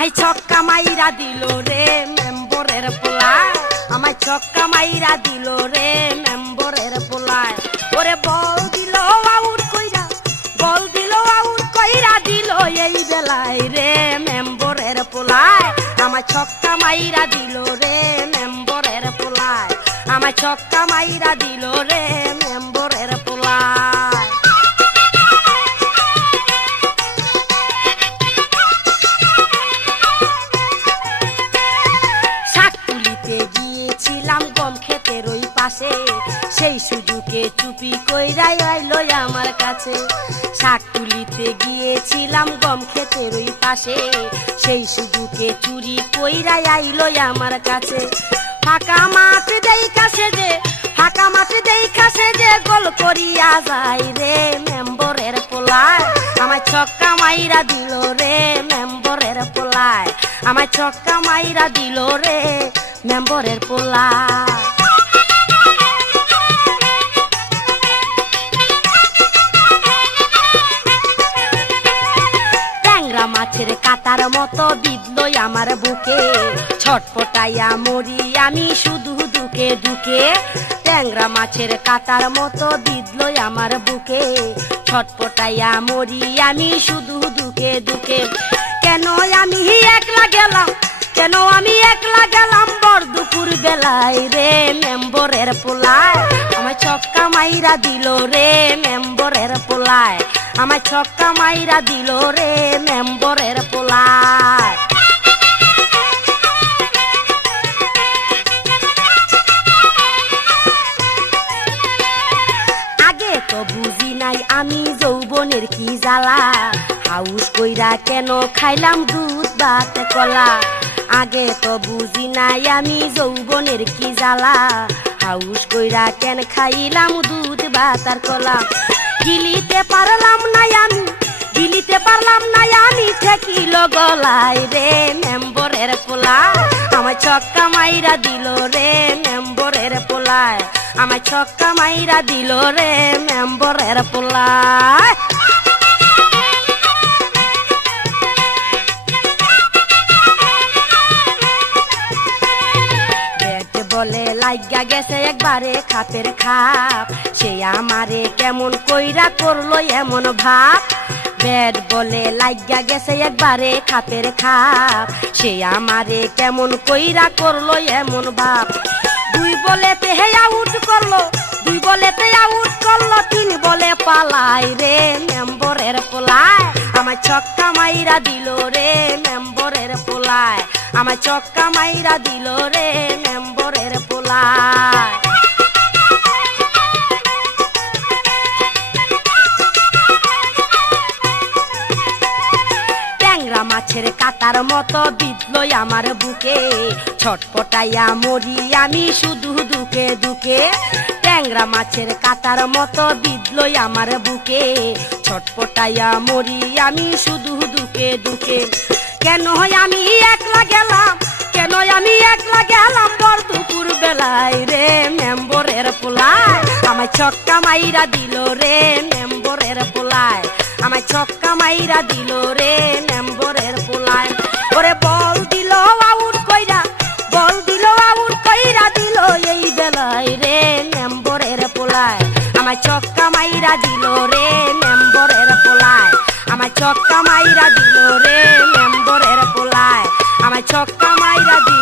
আমায় ছক্কা মাইরা দিল রে মেম্বরের পোলায়, আমায় ছক্কা মাইরা দিল রে মেম্বরের পোলায়। ওরে বল দিল আউট কইরা, বল দিল আউট কইরা দিল এই বেলায় রে মেম্বরের পোলায়, আমায় ছক্কা মাইরা দিল রে মেম্বরের পোলায়, আমায় ছক্কা মাইরা দিল রে মেম্বরের পোলায়। গিয়েছিলাম গম ক্ষেতের ওই পাশে, সেই সুযোগে চুপি কইরাই আইলো আমার কাছে। শাক তুলিতে গিয়েছিলাম গম ক্ষেতের ওই পাশে, সেই সুযোগে চুরি কইরাই আইলো আমার কাছে। ফাঁকা মাঠ দেই কাছে যে, ফাঁকা মাঠ দেই কাছে যে গোল করিয়া যায় রে মেম্বরের পোলায়, আমার ছক্কা মাইরা দিল রে মেম্বরের পোলায়, আমার ছক্কা মাইরা দিল রে মেম্বরের পোলায়। ট্যাংরা মাছের কাটার মতো বিঁধলো আমার বুকে, ছটপটাইয়া মরি আমি শুধু দুকে দুকে। ট্যাংরা মাছের কাটার মতো বিঁধলো আমার বুকে, ছটপটাইয়া মরি আমি শুধু দুকে দুকে। কেন আমি একলা গেলাম, কেন আমি একলা গেলাম বর দুপুর বেলায় রে মেম্বরের পোলায়, আমায় ছক্কা মাইরা দিল রে মেম্বরের পোলায়, আমায় ছক্কা মাইরা দিল রে মেম্বরের পোলায়। আগে তো বুঝি নাই আমি যৌবনের কি জ্বালা, হাউস কইরা কেন খাইলাম দুধ ভাত কলা। আগে তো বুঝি নাই আমি যৌবনের কি জ্বালা, হাউস কইরা কেন খাইলাম দুধ ভাত আর কলা। গিলিতে পারলাম না আমি, গিলিতে পারলাম না আমি ঠেকিল গলায় রে মেম্বরের পোলায়, আমায় ছক্কা মাইরা দিল রে মেম্বরের পোলায়, আমায় ছক্কা মাইরা দিল রে মেম্বরের পোলায়। বলে লাইগা গেছে একবারে খাপের খাপ, সে আমারে কেমন কইরা করলো এমন ভাব। ব্যাট বলে লাইগা গেছে একবারে খাপের খাপ, সে আমারে কেমন কইরা করলো এমন ভাব। দুই বলেতে হে আউট করলো, দুই বলেতে আউট করলো, তিন বলে পালাই রে মেম্বরের পোলায়, আমার ছক্কা মাইরা দিল রে মেম্বরের পোলায়, আমার ছক্কা মাইরা দিল রে মেম্বরের পোলায়। ট্যাংরা মাছের কাটার মতো বিঁধলো আমার বুকে, ছটপটাইয়া মরি আমি শুধু দুকে দুকে। ট্যাংরা মাছের কাটার মতো বিঁধলো আমার বুকে, ছটপটাইয়া মরি আমি শুধু দুকে দুকে। কেন আমি একলা গেলাম, কেন আমি একলা গেলাম বর দুপুর বেলায় রে মেম্বরের পোলায়, আমায় ছক্কা মাইরা দিল রে মেম্বরের পোলায়, আমায় ছক্কা মাইরা দিল রে মেম্বরের পোলায়। ওরে বল দিল আউট কইরা, বল দিল আউট কইরা দিল এই বেলায় রে মেম্বরের পোলায়, আমায় ছক্কা মাইরা দিল রে মেম্বরের পোলায়, আমায় ছক্কা মাইরা দিল রে মেম্বরের পোলায়, আমায় ছক্কা মাইরা দিল।